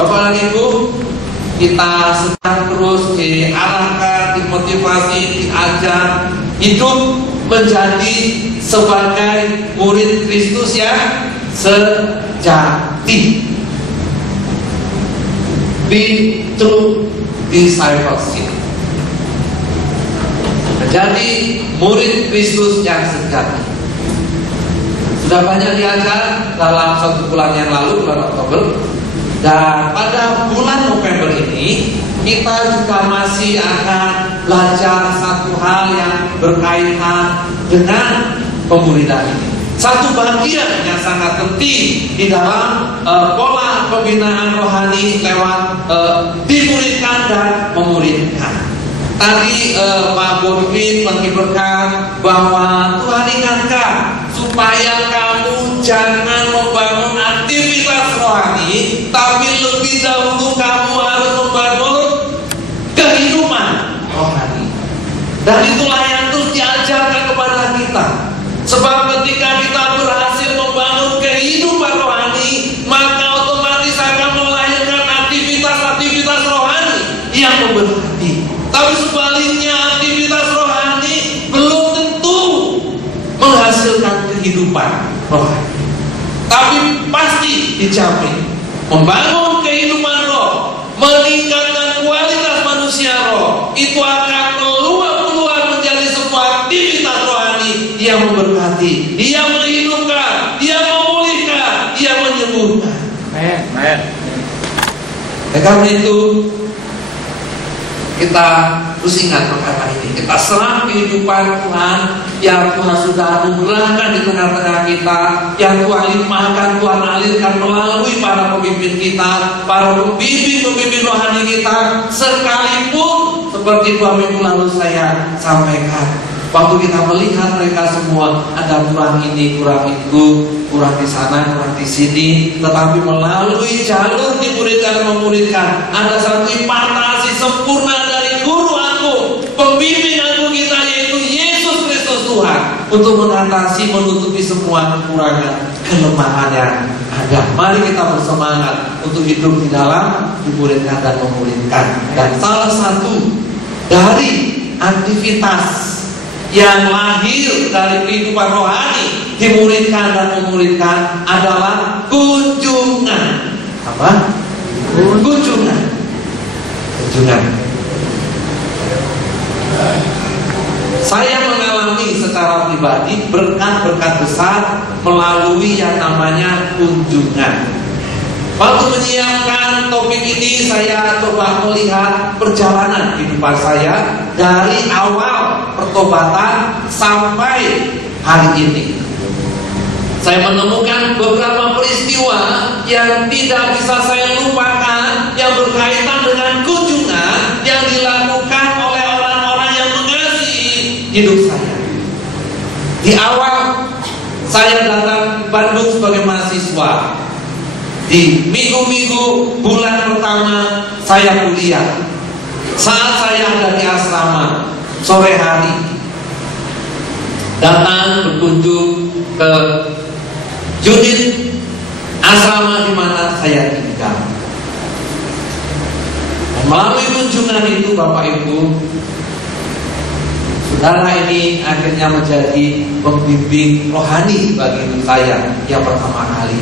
Bapak dan Ibu, kita sedang terus diarahkan, dimotivasi, diajar hidup menjadi sebagai murid Kristus yang sejati. Be true discipleship. Menjadi murid Kristus yang sejati. Sudah banyak diajar dalam 1 bulan yang lalu, bulan Oktober. Dan pada bulan November ini kita juga masih akan belajar satu hal yang berkaitan dengan pemuridan ini. Satu bagian yang sangat penting di dalam pola pembinaan rohani lewat dimuridkan dan memuridkan. Tadi Pak Godwin menghiburkan bahwa Tuhan ingatkan supaya kamu jangan membangun aktivitas rohani, tapi lebih dahulu kamu harus membangun kehidupan rohani. Dan itulah yang terus diajarkan kepada kita. Sebab ketika kita berhasil membangun kehidupan rohani, maka otomatis akan melahirkan aktivitas-aktivitas rohani yang memberkati. Tapi sebaliknya aktivitas rohani belum tentu menghasilkan kehidupan rohani. Tapi pasti dijamin membangun kehidupan roh, meningkatkan kualitas manusia roh, itu akan meluap menjadi sebuah aktivitas rohani yang memberkati, dia menghidupkan, dia memulihkan, dia menyembuhkan. Amin. Karena itu kita harus ingat perkara ini. Kita serang kehidupan Tuhan yang Tuhan sudah anugerahkan di tengah-tengah kita, yang Tuhan limpahkan, Tuhan alirkan melalui para pemimpin kita, para pemimpin rohani kita, sekalipun seperti 2 minggu lalu saya sampaikan. Waktu kita melihat mereka semua ada kurang ini, kurang itu, kurang di sana, kurang di sini, tetapi melalui jalur dimuridkan dan memuridkan, ada satu impartasi sempurna dari guru agung, pembimbing agung kita, yaitu Yesus Kristus Tuhan, untuk mengatasi, menutupi semua kekurangan, kelemahan yang ada. Mari kita bersemangat untuk hidup di dalam dimuridkan dan memuridkan. Dan salah satu dari aktivitas yang lahir dari kehidupan rohani dimuridkan dan memuridkan adalah kunjungan. Apa? Kunjungan. Saya mengalami secara pribadi berkat-berkat besar melalui yang namanya kunjungan. Waktu menyiapkan topik ini, saya coba melihat perjalanan kehidupan saya dari awal pertobatan sampai hari ini. Saya menemukan beberapa peristiwa yang tidak bisa saya lupakan, yang berkaitan dengan kunjungan yang dilakukan oleh orang-orang yang mengasihi hidup saya. Di awal saya datang ke Bandung sebagai mahasiswa. Di minggu-minggu bulan pertama saya kuliah. Saat saya ada di asrama, sore hari datang berkunjung ke unit asrama di mana saya tinggal. Dan melalui kunjungan itu, Bapak Ibu, saudara ini akhirnya menjadi pembimbing rohani bagi hidup saya yang pertama kali.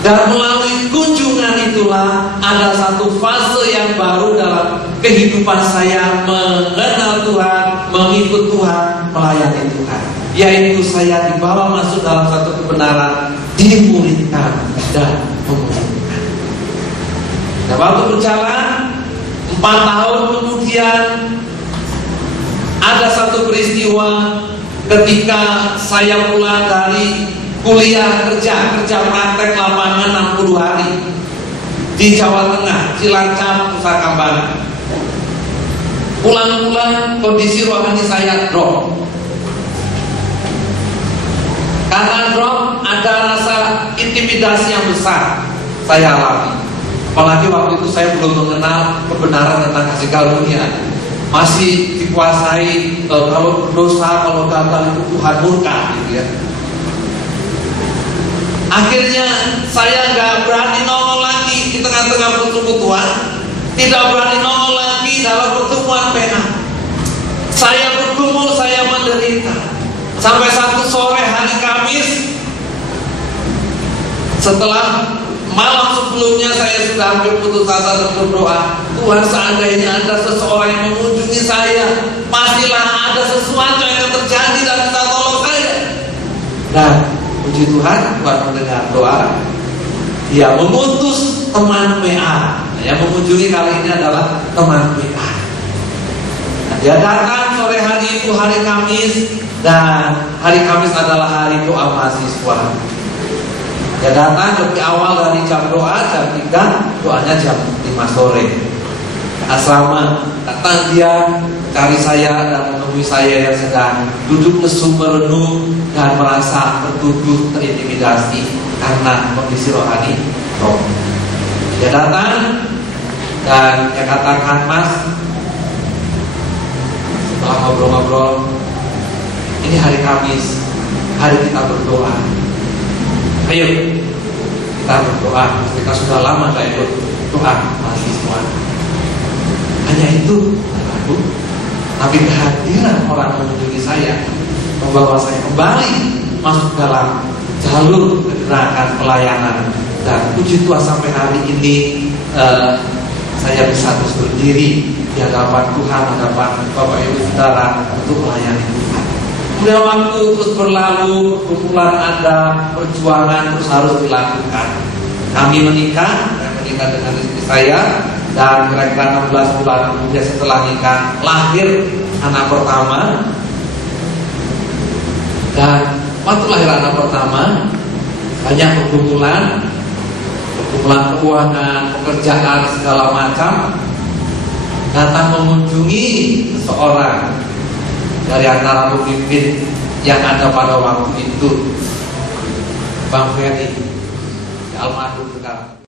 Dan melalui kunjungan itulah ada satu fase yang baru dalam kehidupan saya mengenal Tuhan, mengikut Tuhan, melayani Tuhan. Yaitu saya dibawa masuk dalam satu kebenaran, dimuridkan dan memuridkan. Dan waktu berjalan 4 tahun kemudian ada satu peristiwa ketika saya pulang dari kuliah kerja praktek lapangan 60 hari di Jawa Tengah, Cilacap, Nusa Kambangan. Pulang-pulang kondisi rohani saya drop. Karena drop, ada rasa intimidasi yang besar saya alami. Apalagi waktu itu saya belum mengenal kebenaran tentang kasih karunia. Masih dikuasai kalau berdosa, kalau gagal itu Tuhan murka gitu ya. Akhirnya saya nggak berani nongol lagi di di tengah-tengah persekutuan, tidak berani nongol lagi dalam pertemuan PA. Saya bergumul, saya menderita. Sampai satu sore hari Kamis, setelah malam sebelumnya saya sudah hampir putus asa dan berdoa, Tuhan, seandainya ada seseorang yang mengunjungi saya, pastilah ada sesuatu yang akan terjadi dan bisa tolong saya. Dan puji Tuhan, Tuhan mendengar doa. Dia memutus teman PA. Yang mengunjungi kali ini adalah teman PA. Nah, dia datang sore hari itu, hari Kamis, dan hari Kamis adalah hari doa mahasiswa. Dia datang lebih awal dari jam doa, jam 3, doanya jam 5 sore. Asrama, datang dia cari saya dan menemui saya yang sedang duduk lesu merenung dan merasa tertuduh, terintimidasi karena kondisi rohani. Dia datang dan dia katakan, Mas, setelah ngobrol-ngobrol, ini hari Kamis, hari kita berdoa. Ayo kita berdoa. Kita sudah lama gak ikut doa mahasiswa. Hanya itu, tapi kehadiran orang mengunjungi saya membawa saya kembali masuk dalam jalur gerakan pelayanan. Dan puji Tuhan sampai hari ini saya bisa terus berdiri di hadapan Tuhan, hadapan Bapak Ibu Saudara untuk melayani Tuhan. Kemudian waktu terus berlalu, perkumpulan ada, perjuangan terus harus dilakukan. Kami menikah dengan istri saya, dan kira-kira 16 bulan kemudian setelah nikah lahir anak pertama. Dan waktu lahir anak pertama banyak perkumpulan keuangan, pekerjaan segala macam datang mengunjungi seseorang dari antara pemimpin yang ada pada waktu itu, Bang Ferry, almarhum sekarang.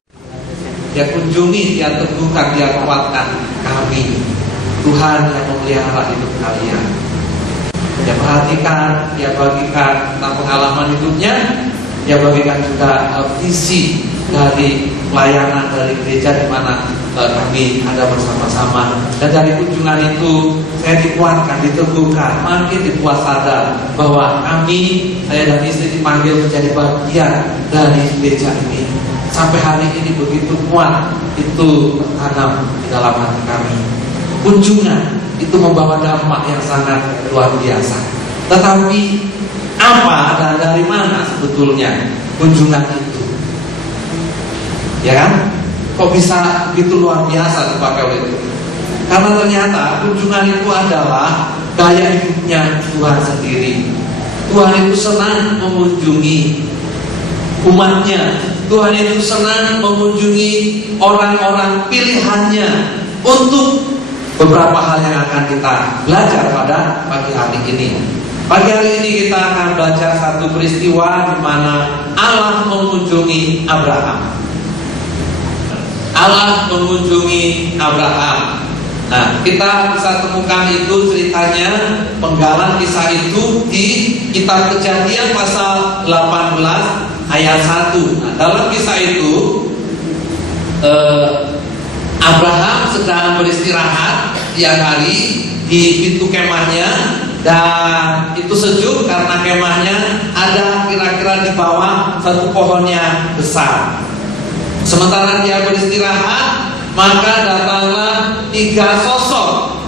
Dia kunjungi, dia teguhkan, dia kuatkan kami. Tuhan yang memelihara hidup kalian. Dia perhatikan, dia bagikan tentang pengalaman hidupnya, dia bagikan juga visi dari pelayanan dari gereja di mana kami ada bersama-sama. Dan dari kunjungan itu saya dikuatkan, diteguhkan, makin dibuat sadar bahwa kami, saya dan istri dipanggil menjadi bagian dari gereja ini. Sampai hari ini begitu kuat itu tertanam di dalam hati kami. Kunjungan itu membawa dampak yang sangat luar biasa. Tetapi apa dan dari mana sebetulnya kunjungan itu? Ya kan? Kok bisa begitu luar biasa dipakai oleh itu? Karena ternyata kunjungan itu adalah gaya hidupnya Tuhan sendiri. Tuhan itu senang mengunjungi umatnya. Tuhan itu senang mengunjungi orang-orang pilihannya untuk beberapa hal yang akan kita belajar pada pagi hari ini. Pagi hari ini kita akan belajar satu peristiwa di mana Allah mengunjungi Abraham. Allah mengunjungi Abraham. Nah, kita bisa temukan itu ceritanya, penggalan kisah itu di kitab Kejadian pasal 18 ayat 1. Nah, dalam kisah itu Abraham sedang beristirahat tiap hari di pintu kemahnya, dan itu sejuk karena kemahnya ada kira-kira di bawah satu pohon yang besar. Sementara dia beristirahat, maka datanglah 3 sosok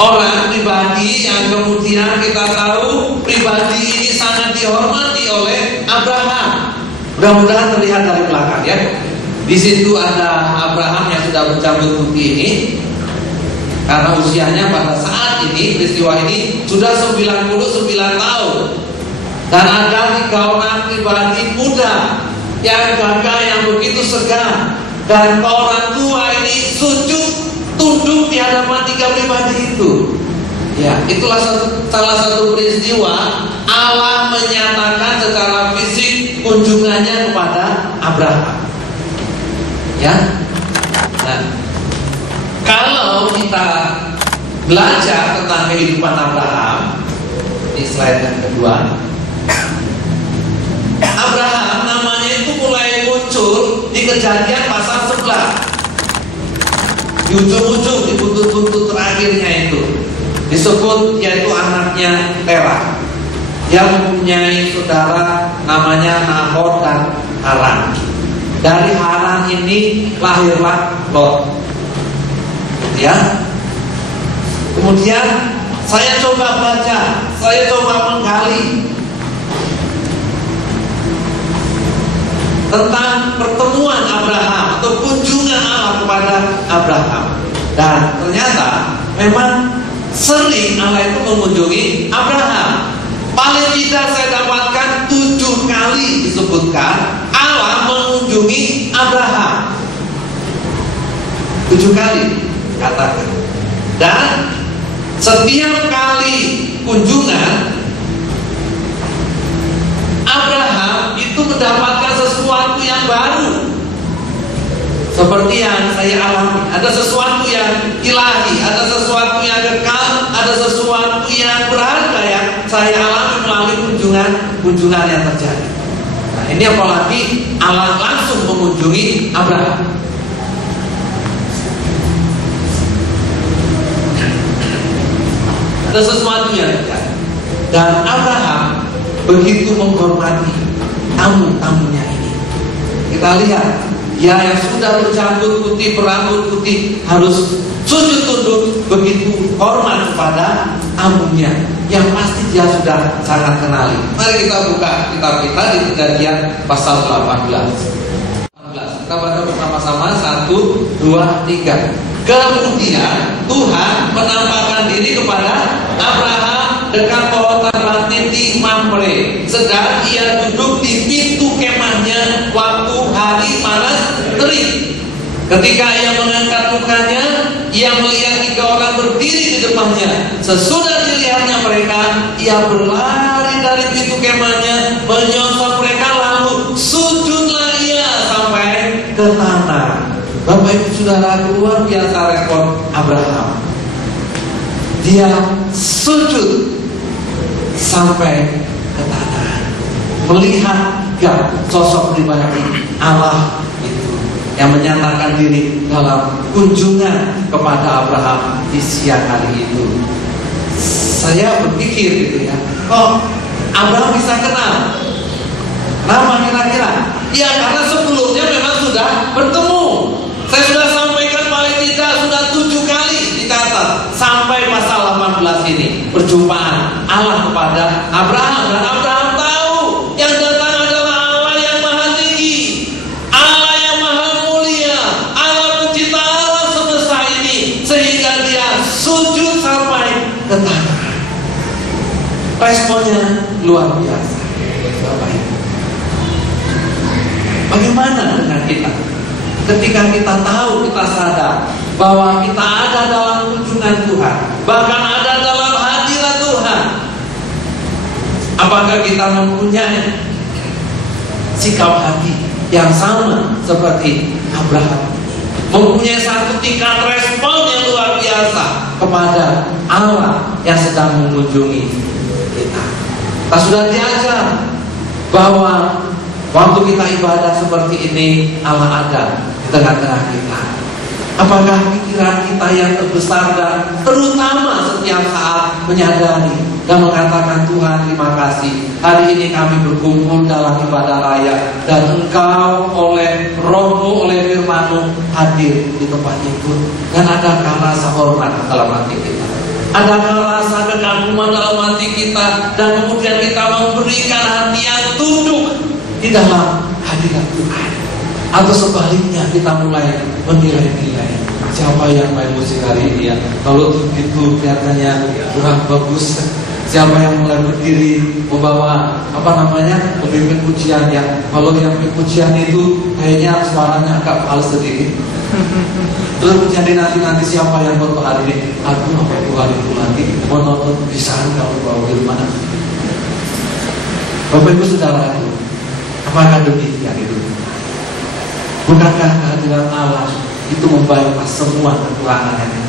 orang pribadi yang kemudian kita tahu pribadi ini sangat dihormati oleh Abraham. Mudah-mudahan terlihat dari belakang ya. Di situ ada Abraham yang sudah berjambut putih ini, karena usianya pada saat ini peristiwa ini sudah 99 tahun. Dan ada 3 orang pribadi muda yang gagah, yang begitu segar, dan orang tua ini sujud tunduk di hadapan 3 pribadi itu. Ya, itulah salah satu peristiwa Allah menyatakan secara fisik kunjungannya kepada Abraham. Ya. Nah, kalau kita belajar tentang kehidupan Abraham, di slide yang kedua, Abraham namanya itu mulai muncul di Kejadian pasal 11. Di ujung-ujung, di buntut-buntut terakhirnya itu disebut, yaitu anaknya Terah yang mempunyai saudara namanya Nahor dan Haran. Dari Haran ini lahirlah Lot. Ya. Kemudian saya coba baca, saya coba menggali tentang pertemuan Abraham atau kunjungan Allah kepada Abraham. Dan ternyata memang sering Allah itu mengunjungi Abraham. Paling tidak saya dapatkan 7 kali disebutkan Allah mengunjungi Abraham. 7 kali katakan. Dan setiap kali kunjungan Abraham itu mendapatkan sesuatu yang baru. Seperti yang saya alami, ada sesuatu yang ilahi, ada sesuatu yang kekal, ada sesuatu yang berharga yang saya alami melalui kunjungan yang terjadi. Nah, ini apalagi Allah langsung mengunjungi Abraham. Ada sesuatu yang terjadi. Dan Abraham begitu menghormati tamu-tamunya ini. Kita lihat, dia yang sudah berjanggut putih, berambut putih, harus sujud tunduk, begitu hormat kepada tamunya yang pasti dia sudah sangat kenali. Mari kita buka kitab kita di Kejadian pasal 18. Kita baca bersama-sama 1, 2, 3. Kemudian Tuhan menampakkan diri kepada Abraham dekat pohon terbang di Mamre, sedang ia duduk di pintu kemahnya waktu hari panas terik. Ketika ia mengangkat mukanya, ia melihat 3 orang berdiri di depannya. Sesudah dilihatnya mereka, ia berlari dari pintu kemahnya, menyongsong mereka, lalu sujudlah ia sampai ke tanah. Bapak Ibu Saudara, luar biasa respon Abraham. Dia sujud sampai ke tanah, melihat sosok pribadi Allah itu yang menyatakan diri dalam kunjungan kepada Abraham di siang hari itu. Saya berpikir gitu ya, Abraham bisa kenal. Kenapa kira-kira? Ya karena sebelumnya memang sudah bertemu. Saya sudah sampaikan paling tidak sudah 7 kali dicatat sampai pasal 18 ini perjumpaan Allah kepada Abraham. Dan Abraham tahu yang datang adalah Allah yang maha tinggi, Allah yang maha mulia, Allah pencipta alam semesta ini, sehingga dia sujud sampai ke tanah. Responnya luar biasa. Bagaimana dengan kita? Ketika kita tahu, kita sadar bahwa kita ada dalam kunjungan Tuhan, bahkan ada dalam hadirat Tuhan, apakah kita mempunyai sikap hati yang sama seperti Abraham? Mempunyai satu tingkat respon yang luar biasa kepada Allah yang sedang mengunjungi kita. Kita sudah diajar bahwa waktu kita ibadah seperti ini, Allah ada di tengah-tengah kita. Apakah pikiran kita yang terbesar dan terutama setiap saat menyadari dan mengatakan, Tuhan terima kasih, hari ini kami berkumpul dalam ibadah raya, dan Engkau oleh Roh-Mu, oleh Firman-Mu hadir di tempat itu. Dan adakah rasa hormat dalam hati kita? Adakah rasa kekaguman dalam hati kita? Dan kemudian kita memberikan hati yang tunduk di dalam hadirat Tuhan. Atau sebaliknya kita mulai menilai-nilai siapa yang main musik hari ini ya, kalau itu kelihatannya kurang bagus. Siapa yang mulai berdiri membawa pemimpin pujian yang, kalau yang pemimpin pujian itu kayaknya suaranya agak fals sedikit. Terus pujian nanti siapa yang foto hari ini, aku apa Tuhan itu nanti mau nonton bisa kalau bawa di mana. Bapak Ibu Saudara itu, apakah demikian itu? Bukankah kehadiran Allah itu membayar semua kekurangannya?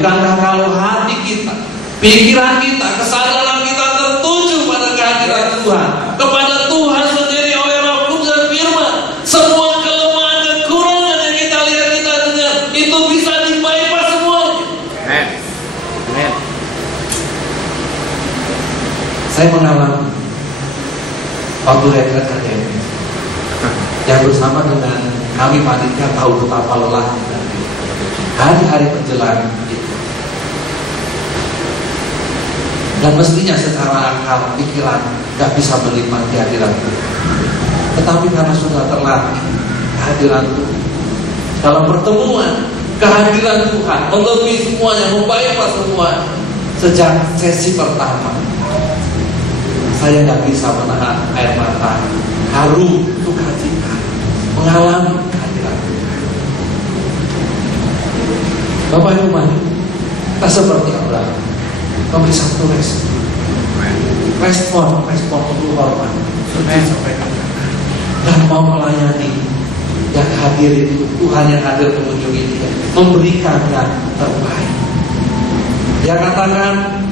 Bukankah kalau hati kita, pikiran kita, kesadaran kita tertuju pada kehadiran Tuhan, kepada Tuhan sendiri oleh Roh Kudus dan Firman, semua kelemahan, kekurangan Saya mengalami waktu retret KKMP yang bersama dengan kami panitia tahu betapa lelahnya hari-hari menjelang itu. Dan mestinya secara akal pikiran gak bisa menikmati hadirat Tuhan. Tetapi karena sudah terlatih kehadiran Tuhan dalam pertemuan, kehadiran Tuhan melebihi semuanya, membayar semua. Sejak sesi pertama saya gak bisa menahan air mata, haru, sukacita, mengalami kehadiran Tuhan. Bapak Ibu mari kita seperti Abraham, memberi satu respon penuh hormat dan mau melayani yang hadir itu, Tuhan yang hadir mengunjungi dia, memberikan yang terbaik. Dia katakan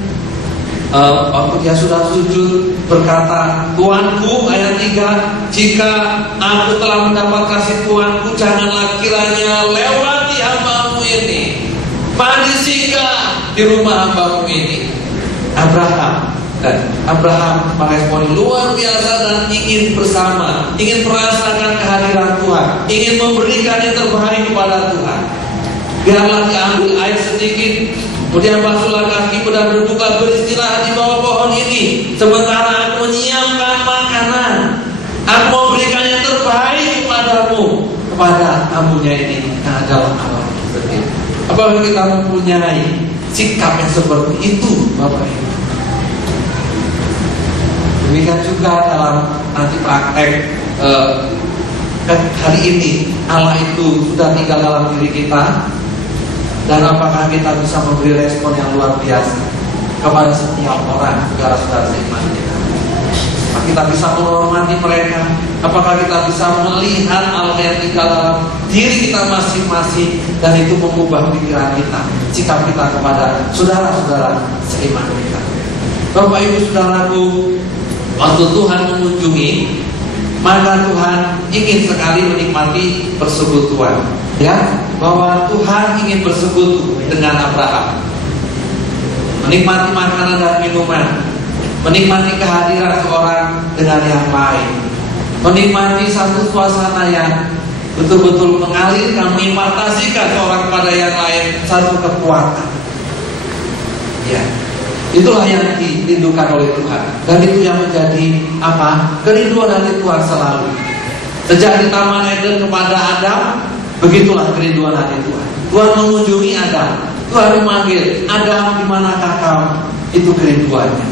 waktu dia sudah sujud berkata, Tuanku, ayat 3, jika aku telah mendapat kasih Tuanku, janganlah kiranya lewati hamba-Mu ini, mari singgah di rumah hamba-Mu ini. Abraham meresponi luar biasa dan ingin bersama, ingin merasakan kehadiran Tuhan, ingin memberikan yang terbaik kepada Tuhan. Biarlah diambil air sedikit, kemudian basuhlah kaki dan berbuka beristirahat di bawah pohon ini, sementara aku menyiapkan makanan. Aku memberikan yang terbaik kepadamu, kepada tamunya ini yang adalah Allah sendiri. Apabila kita mempunyai sikap yang seperti itu, Bapak Ibu, demikian juga dalam nanti praktek hari ini, Allah itu sudah tinggal dalam diri kita. Dan apakah kita bisa memberi respon yang luar biasa kepada setiap orang, saudara-saudara seiman kita? Apakah kita bisa menghormati mereka? Apakah kita bisa melihat Allah yang tinggal dalam diri kita masing-masing, dan itu mengubah pikiran kita, sikap kita kepada saudara-saudara seiman kita? Bapak Ibu saudaraku, waktu Tuhan mengunjungi, maka Tuhan ingin sekali menikmati persekutuan, ya, bahwa Tuhan ingin bersekutu dengan Abraham, menikmati makanan dan minuman, menikmati kehadiran seorang dengan yang lain, menikmati satu suasana yang betul-betul mengalirkan, mengimpartasikan seorang kepada yang lain satu kekuatan. Ya, itulah yang dirindukan oleh Tuhan, dan itu yang menjadi apa? Kerinduan dari Tuhan selalu. Sejak di Taman Eden kepada Adam, begitulah kerinduan hati Tuhan. Tuhan mengunjungi Adam, Tuhan memanggil Adam, di manakah kamu? Itu kerinduannya.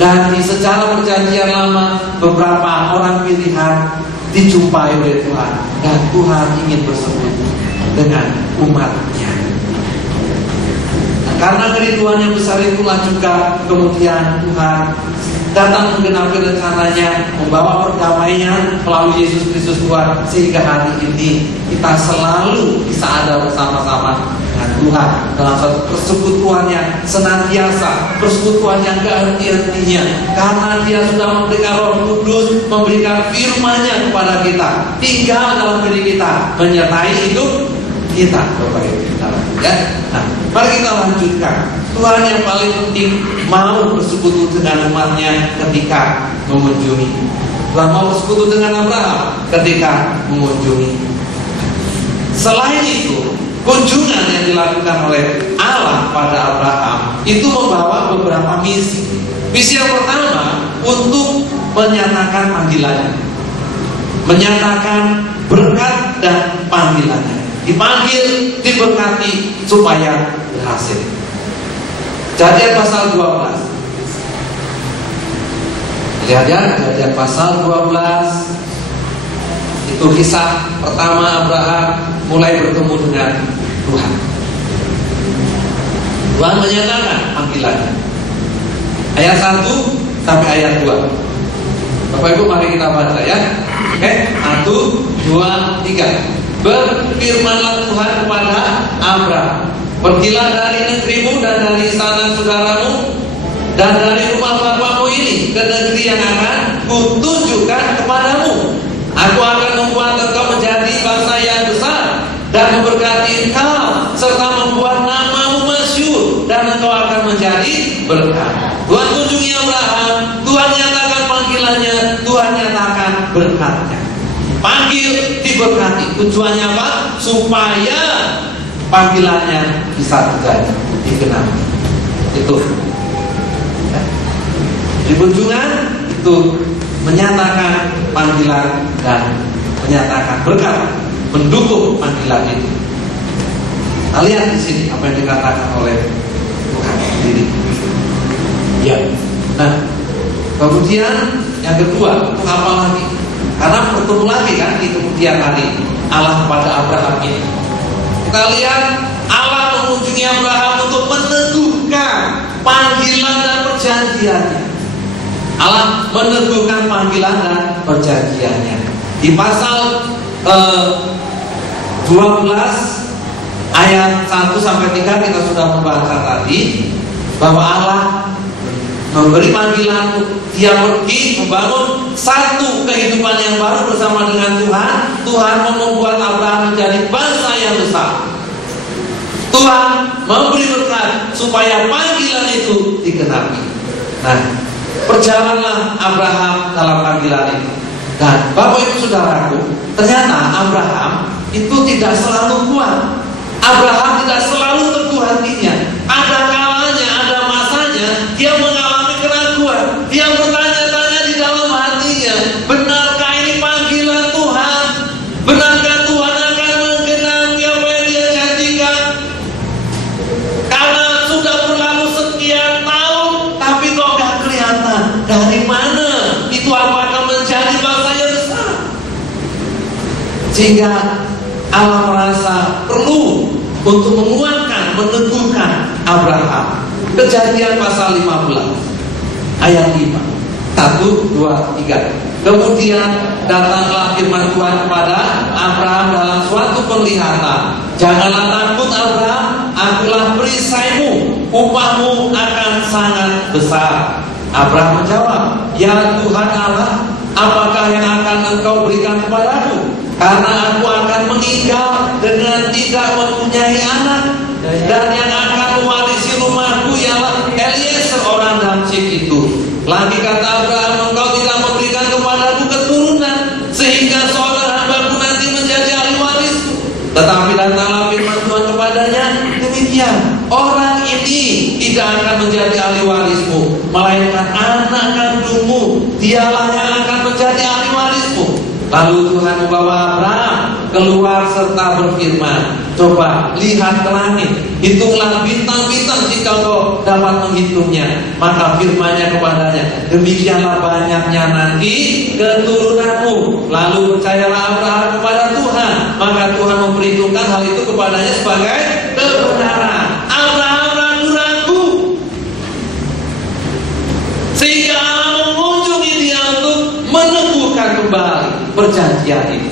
Dan di secara perjanjian lama, beberapa orang pilihan dijumpai oleh Tuhan, dan Tuhan ingin bersekutu dengan umatnya. Karena kerinduan yang besar itulah juga kemudian Tuhan datang menggenapi rencananya, membawa perdamaian melalui Yesus Kristus Tuhan, sehingga hari ini kita selalu bisa ada bersama-sama dengan Tuhan dalam satu persekutuan yang senantiasa, persekutuan yang gak henti-hentinya, karena Dia sudah memberikan Roh Kudus, memberikan firman-Nya kepada kita, tinggal dalam diri kita, menyertai hidup kita, Bapak Ibu. Ya, nah, mari kita lanjutkan. Tuhan yang paling penting mau bersekutu dengan umatnya ketika mengunjungi. Tuhan mau bersekutu dengan Abraham ketika mengunjungi. Selain itu, kunjungan yang dilakukan oleh Allah pada Abraham itu membawa beberapa misi. Misi yang pertama untuk menyatakan panggilannya, menyatakan berkat dan panggilannya. Dipanggil, diberkati supaya berhasil. Kejadian pasal 12. Kejadian pasal 12 itu kisah pertama Abraham mulai bertemu dengan Tuhan. Tuhan menyatakan panggilannya. Ayat 1 sampai ayat 2. Bapak Ibu mari kita baca ya. Oke, 1, 2, 3. Berfirmanlah Tuhan kepada Abraham, pergilah dari negerimu dan dari sanak saudaramu dan dari rumah bapamu ini ke negeri yang akan kutunjukkan kepadamu. Aku akan membuat engkau menjadi bangsa yang besar dan memberkati engkau, serta membuat namamu masyhur, dan engkau akan menjadi berkat. Tuhan kunjungi Abraham, Tuhan panggilannya, Tuhan nyatakan berkatnya. Panggil, diberkati. Tujuannya apa? Supaya panggilannya bisa terjadi, digenapi. Itu ya. Di kunjungan itu menyatakan panggilan dan menyatakan berkat, mendukung panggilan itu. Kita lihat di sini apa yang dikatakan oleh Tuhan sendiri. Ya. Nah, kemudian yang kedua, itu apa lagi? Karena bertemu lagi kan di kemudian hari Allah kepada Abraham ini. Kita lihat Allah mengunjungi Abraham untuk meneguhkan panggilan dan perjanjiannya. Allah meneguhkan panggilan dan perjanjiannya. Di pasal 12 ayat 1-3 kita sudah membaca tadi bahwa Allah memberi panggilan untuk dia pergi membangun satu kehidupan yang baru bersama dengan Tuhan. Tuhan membuat Abraham menjadi bangsa yang besar. Tuhan memberi berkat supaya panggilan itu digenapi. Nah, berjalanlah Abraham dalam panggilan itu. Dan Bapak Ibu Saudaraku, ternyata Abraham itu tidak selalu kuat. Abraham tidak selalu teguh hatinya. Ada kalanya, ada masanya dia mengalami keraguan. Dia bertanya-tanya di dalam hatinya, benarkah ini panggilan Tuhan? Benarkah Tuhan akan menggenapi apa yang dia janjikan? Karena sudah berlalu sekian tahun, tapi kok gak kelihatan dari mana itu apakah menjadi bangsa yang besar. Sehingga Allah merasa perlu untuk menguatkan, meneguhkan Abraham. Kejadian pasal 15 ayat 5, 1, 2, 3. Kemudian datanglah firman Tuhan kepada Abraham dalam suatu penglihatan. Janganlah takut Abraham, akulah perisaimu, upahmu akan sangat besar. Abraham menjawab, ya Tuhan Allah, apakah yang akan engkau berikan kepadaku? Karena aku akan meninggal dengan tidak mempunyai anak, dan yang akan mewarisi rumahku ialah Eliezer orang Damsyik itu. Lagi kata Abraham, engkau tidak memberikan kepadaku keturunan, sehingga saudara hambaku nanti menjadi ahli warisku. Tetapi datanglah firman Tuhan kepadanya, demikian, orang ini tidak akan menjadi ahli warismu, melainkan anak kandungmu, dialah yang akan menjadi ahli warismu. Lalu Tuhan membawa Abraham keluar serta berfirman, coba lihat ke langit, hitunglah bintang-bintang jika kau dapat menghitungnya. Maka firman-Nya kepadanya, demikianlah banyaknya nanti keturunanmu. Lalu percayalah Abraham kepada Tuhan, maka Tuhan memperhitungkan hal itu kepadanya sebagai kebenaran. Abraham ragu-ragu, sehingga Allah mengunjungi dia untuk meneguhkan kembali perjanjian itu.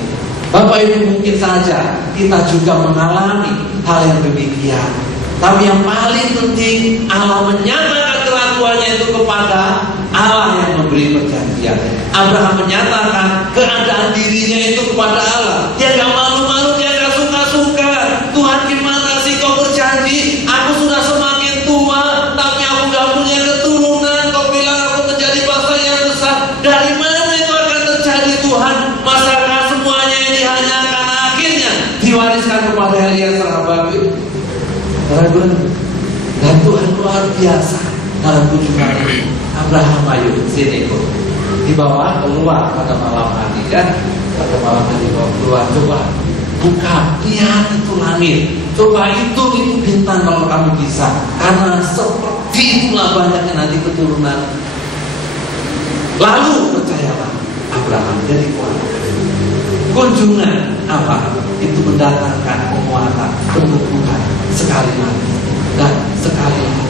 Bapak Ibu, mungkin saja kita juga mengalami hal yang demikian. Tapi yang paling penting, Allah menyatakan keraguannya itu kepada Allah yang memberi perjanjian. Abraham menyatakan keadaan dirinya itu kepada Allah. Dia gak malu-malu, dia gak suka-suka. Tuhan, gimana sih kau berjanji? Aku sudah semakin tua, tapi aku gak punya keturunan. Kau bilang aku menjadi bangsa yang besar. Dari mana itu akan terjadi, Tuhan? Masalah semuanya ini hanya akan akhirnya diwariskan kepada Eliezer hambaku. Dan Tuhan luar biasa dalam kunjungan Abraham, ayo sini kok, dibawa keluar pada malam hari kan, pada malam hari dibawa keluar, coba buka, lihat itu langit, coba itu bintang kalau kamu bisa, karena seperti itulah banyaknya nanti keturunan. Lalu percayalah Abraham jadi kuat. Kunjungan apa? Itu mendatangkan penguatan, peneguhan sekali lagi dan sekali lagi.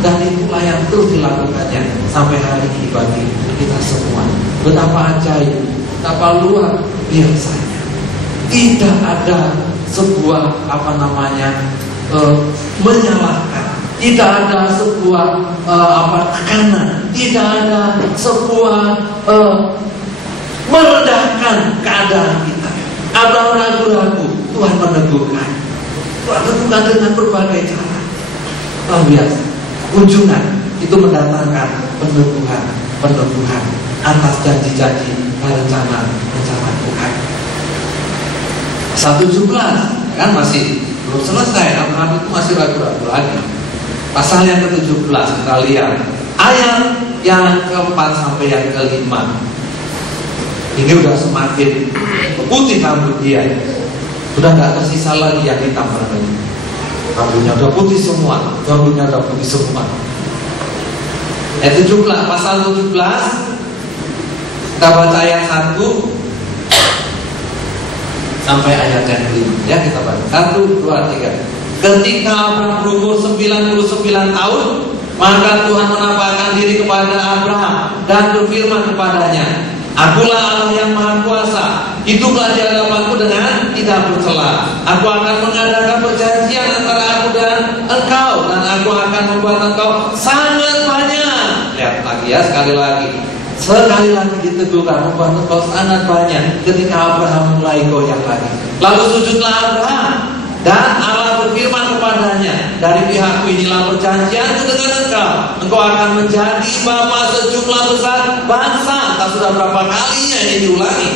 Dan itulah yang terus dilakukannya sampai hari ini bagi kita semua. Betapa ajaib, betapa luar biasanya. Tidak ada sebuah menyalahkan, tidak ada sebuah tekanan, tidak ada sebuah merendahkan keadaan kita. Abraham ragu-ragu, Tuhan meneguhkan. Tuhan meneguhkan dengan berbagai cara. Luar biasa. Kunjungan itu mendatangkan peneguhan. atas janji-janji dan rencana Tuhan. Pasal 17 kan masih belum selesai. Abraham itu masih ragu-ragu lagi. Pasal yang ke-17 kita lihat ayat yang ke-4 sampai yang ke-5. Ini udah semakin putih rambut dia. Udah gak tersisa lagi yang hitam rambutnya. Rambutnya udah putih semua. Rambutnya udah putih semua. Ayat 17, pasal 17 kita baca ayat 1 sampai ayat yang 5. Ya, kita baca 1, 2, 3. Ketika Abraham berumur 99 tahun, maka Tuhan menampakkan diri kepada Abraham dan berfirman kepadanya, Akulah Allah yang Maha Kuasa, hiduplah di hadapanku dengan tidak bercela. Aku akan mengadakan perjanjian antara aku dan engkau, dan aku akan membuat engkau sangat banyak. Lihat lagi ya, sekali lagi diteguhkan, membuat engkau sangat banyak. Ketika Abraham mulai goyang lagi, lalu sujudlah Abraham, dan Allah berfirman kepadanya, dari pihakku inilah perjanjianku dengan engkau. Engkau akan menjadi bapa sejumlah besar bangsa. Tak sudah berapa kalinya ini diulangi.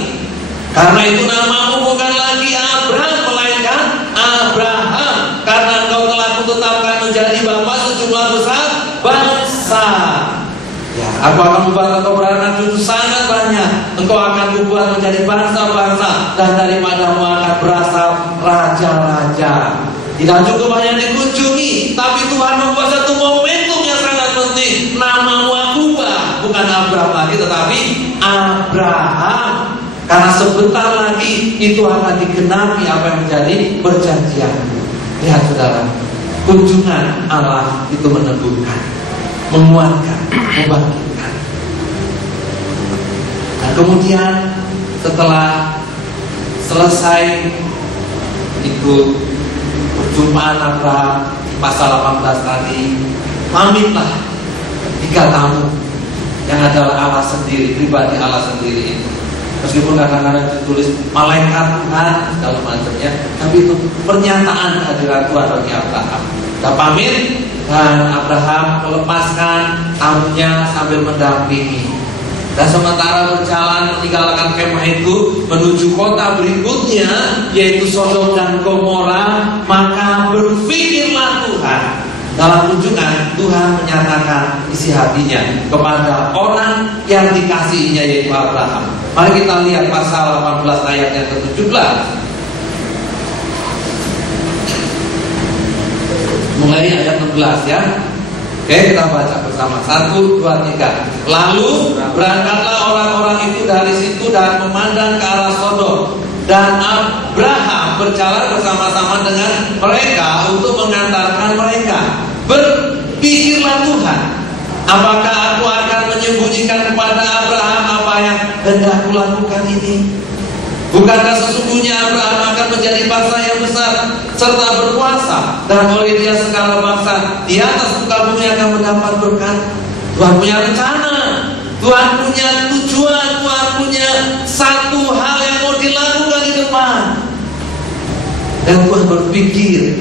Karena itu namamu bukan lagi Abraham, melainkan Abraham. Karena engkau telah kutetapkan menjadi bapa sejumlah besar bangsa. Ya, aku akan membuat engkau beranak cucu sangat banyak. Engkau akan kubuat menjadi bangsa-bangsa, dan daripadamu akan berasal raja-raja. Tidak cukup hanya dikunjungi, tapi Tuhan membuat satu momentum yang sangat penting. Namamu aku ubah, bukan Abraham lagi, tetapi Abraham. Karena sebentar lagi itu akan digenapi apa yang menjadi perjanjian. Lihat saudara, kunjungan Allah itu meneguhkan, menguatkan, membangkitkan. Nah kemudian setelah selesai itu perjumpaan Abraham di pasal 18 tadi, pamitlah 3 tamu yang adalah Allah sendiri, pribadi Allah sendiri itu. Meskipun kadang-kadang ditulis malaikat Tuhan segala macamnya, tapi itu pernyataan kehadiran Tuhan bagi Abraham. Kita pamit, dan Abraham melepaskan tamunya sambil mendampingi. Dan sementara berjalan meninggalkan kemah itu menuju kota berikutnya, yaitu Sodom dan Gomora, maka berpikirlah Tuhan. Dalam kunjungan, Tuhan menyatakan isi hatinya kepada orang yang dikasihinya, yaitu Abraham. Mari kita lihat pasal 18 ayat yang ke-17. Mulai ayat 16 ya. Oke, kita baca bersama. 1, 2, 3. Lalu berangkatlah orang-orang itu dari situ dan memandang ke arah Sodom. Dan Abraham berjalan bersama-sama dengan mereka untuk mengantarkan mereka. Berpikirlah Tuhan, apakah aku akan menyembunyikan kepada Abraham apa yang hendak kulakukan ini? Bukankah sesungguhnya Abraham akan menjadi bangsa yang besar serta berkuasa, dan oleh dia segala bangsa di atas muka bumi akan mendapat berkat. Tuhan punya rencana, Tuhan punya tujuan, Tuhan punya satu hal yang mau dilakukan di depan. Dan Tuhan berpikir,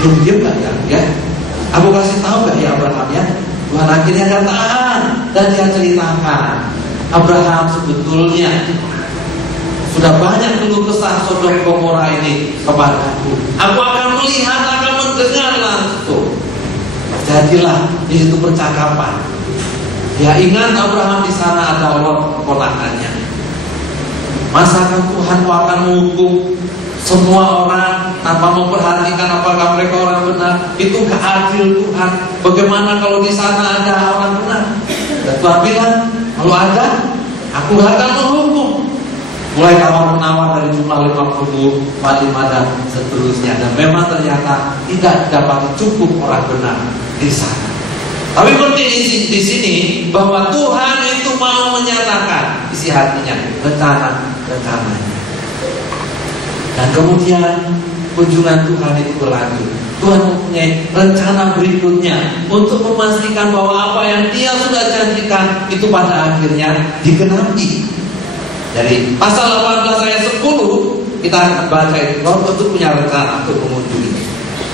diam gak ya? Aku kasih tahu gak ya Abraham ya? Tuhan akhirnya gak tahan, dan dia ceritakan, Abraham sebetulnya sudah banyak keluh kesah Sodom Gomora ini kepadaku. Aku akan melihat, akan mendengar langsung. Jadilah di situ percakapan. Ya ingat Abraham di sana ada Lot keponakannya. Masakan Tuhan akan menghukum semua orang tanpa memperhatikan apakah mereka orang benar? Itu gak adil Tuhan. Bagaimana kalau di sana ada orang benar? Dan Tuhan bilang, kalau ada, aku akan menghukum. Mulai tawar-menawar dari jumlah 50, 45 dan seterusnya. Dan memang ternyata tidak dapati cukup orang benar di sana. Tapi penting di sini bahwa Tuhan itu mau menyatakan isi hatinya, rencananya. Dan kemudian kunjungan Tuhan itu berlanjut. Tuhan mempunyai rencana berikutnya untuk memastikan bahwa apa yang Dia sudah janjikan itu pada akhirnya digenapi. Dari pasal 18 ayat 10 kita akan baca itu. Tuhan tentu punya rencana untuk mengunjungi.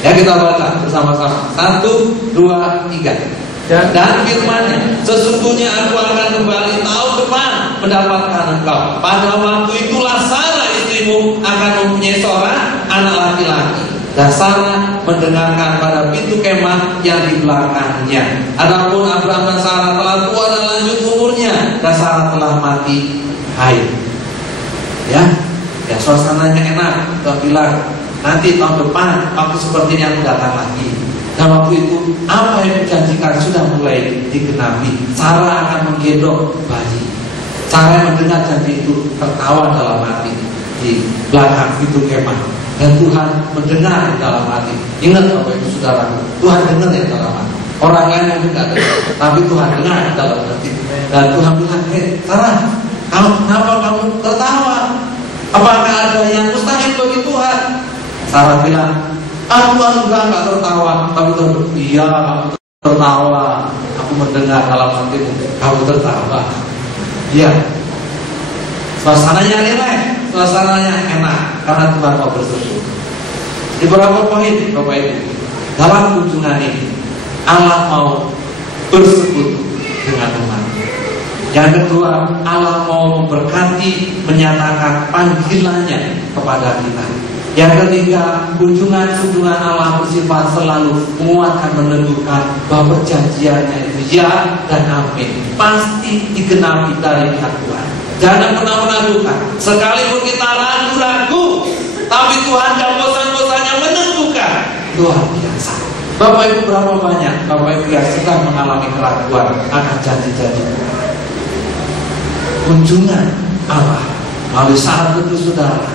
Ya kita baca bersama-sama. 1, 2, 3. Dan firman-Nya, sesungguhnya aku akan kembali tahun depan mendapatkan engkau. Pada waktu itulah Sarah istrimu akan mempunyai seorang anak laki-laki. Dan Sarah mendengarkan pada pintu kemah yang di belakangnya. Adapun Abraham dan Sarah telah tua dan lanjut umurnya, dan Sarah telah mati haid. Ya, suasananya enak. Tuhan bilang, nanti tahun depan waktu seperti ini aku datang lagi. Dan waktu itu apa yang dijanjikan sudah mulai digenapi. Sarah akan menggendong bayi. Sarah yang mendengar janji itu tertawa dalam hati di belakang pintu kemah. Dan Tuhan mendengar di dalam hati. Ingat Bapak Ibu Saudara, Tuhan dengar di dalam hati. Orang lain yang tidak dengar, tapi Tuhan dengar di dalam hati. Dan Tuhan bilang, Sarah, kenapa kamu tertawa? Apakah ada yang mustahil bagi Tuhan? Sarah bilang, aku enggak tertawa. Tapi Tuhan, iya kamu tertawa. Aku mendengar dalam hatimu, kamu tertawa. Iya. Suasananya rileks, suasananya enak, karena Tuhan mau bersekutu. Di beberapa poin Bapak Ibu, dalam kunjungan ini Allah mau bersekutu dengan umat. Yang kedua, Allah mau memberkati, menyatakan panggilannya kepada kita. Yang ketiga, kunjungan Allah bersifat selalu menguatkan, meneguhkan bahwa perjanjiannya itu ya dan amin, pasti digenapi dari pihak Tuhan. Jangan pernah meragukan. Sekalipun kita ragu-ragu, tapi Tuhan dan bosan-bosannya menentukan. Luar biasa. Bapak Ibu, berapa banyak Bapak Ibu yang sedang mengalami keraguan akan janji-janji Tuhan. Kunjungan Allah melalui saat itu saudara.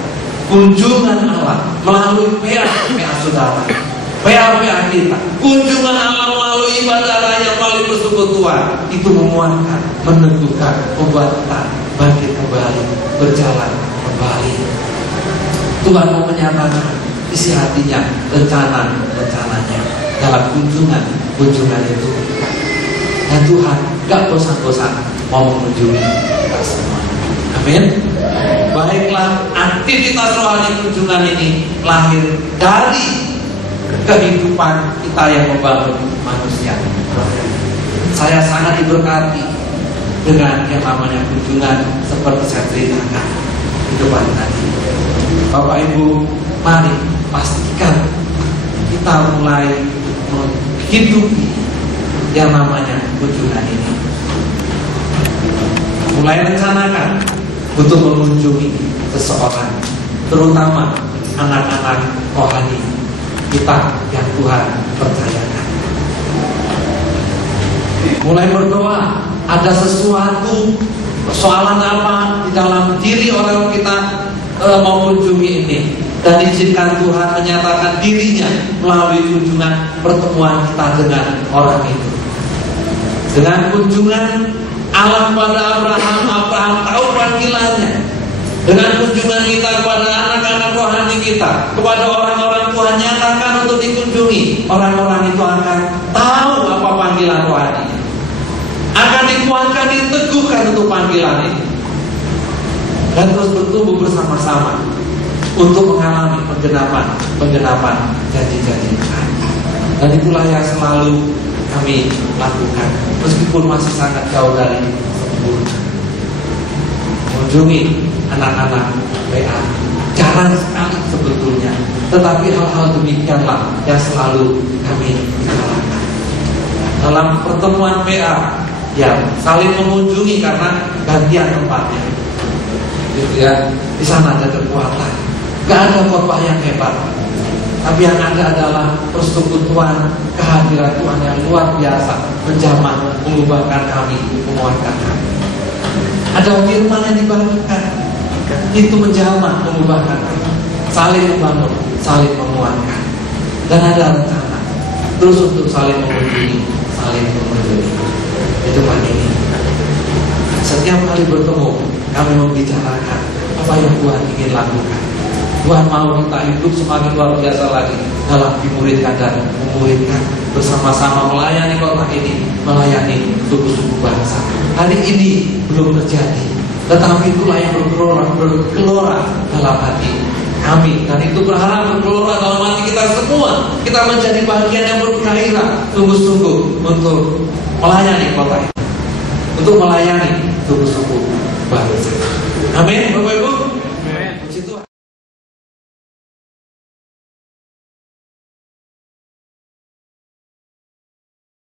Kunjungan Allah melalui PA saudara, PA kita. Kunjungan Allah melalui ibadah raya, melalui persekutuan, itu menguatkan, meneguhkan, membuat kita bangkit kembali, berjalan kembali. Tuhan mau menyatakan isi hatinya, rencananya dalam kunjungan itu. Dan Tuhan gak bosan-bosan mau mengunjungi kita semua. Amin. Baiklah, aktivitas rohani kunjungan ini lahir dari kehidupan kita yang membangun manusia. Saya sangat diberkati dengan yang namanya kunjungan seperti saya ceritakan di depan tadi. Bapak Ibu, mari pastikan kita mulai menghidupi yang namanya kunjungan ini. Mulai rencanakan untuk mengunjungi seseorang, terutama anak-anak rohani kita yang Tuhan percayakan. Mulai berdoa, ada sesuatu persoalan apa di dalam diri orang kita mau kunjungi ini, dan izinkan Tuhan menyatakan dirinya melalui kunjungan pertemuan kita dengan orang itu. Dengan kunjungan Allah kepada Abraham tahu panggilannya. Dengan kunjungan kita kepada anak-anak rohani kita, kepada orang-orang Tuhan nyatakan untuk dikunjungi, orang-orang itu akan tahu apa panggilan rohani, akan dikuatkan, diteguhkan untuk panggilan ini, dan terus bertumbuh bersama-sama untuk mengalami penggenapan janji-janji Tuhan. Dan itulah yang selalu kami lakukan, meskipun masih sangat jauh dari sempurna. Mengunjungi anak-anak PA jarang sekali sebetulnya, tetapi hal-hal demikianlah yang selalu kami lakukan. Dalam pertemuan PA, ya saling mengunjungi karena gantian tempatnya, gitu ya. Di sana ada kekuatan, gak ada khotbah yang hebat, tapi yang ada adalah persekutuan, kehadiran Tuhan yang luar biasa, menjamah, mengubahkan kami, menguatkan kami. Ada firman yang dibagikan, itu menjamah, mengubahkan kami, saling membangun, saling menguatkan. Dan ada rencana terus untuk saling mengunjungi, saling mengunjungi. Itu pagi ini. Setiap kali bertemu, kami membicarakan apa yang Tuhan ingin lakukan. Tuhan mau kita hidup semakin luar biasa lagi dalam dimuridkan dan memuridkan, bersama-sama melayani kota ini, melayani suku-suku bangsa. Hari ini belum terjadi, tetapi itulah yang bergelora dalam hati kami. Dan itu berharap berkeluar dalam hati kita semua. Kita menjadi bagian yang bergairah sungguh-sungguh untuk melayani kota ini, untuk melayani sungguh-sungguh bangsa. Amin, Bapak Ibu.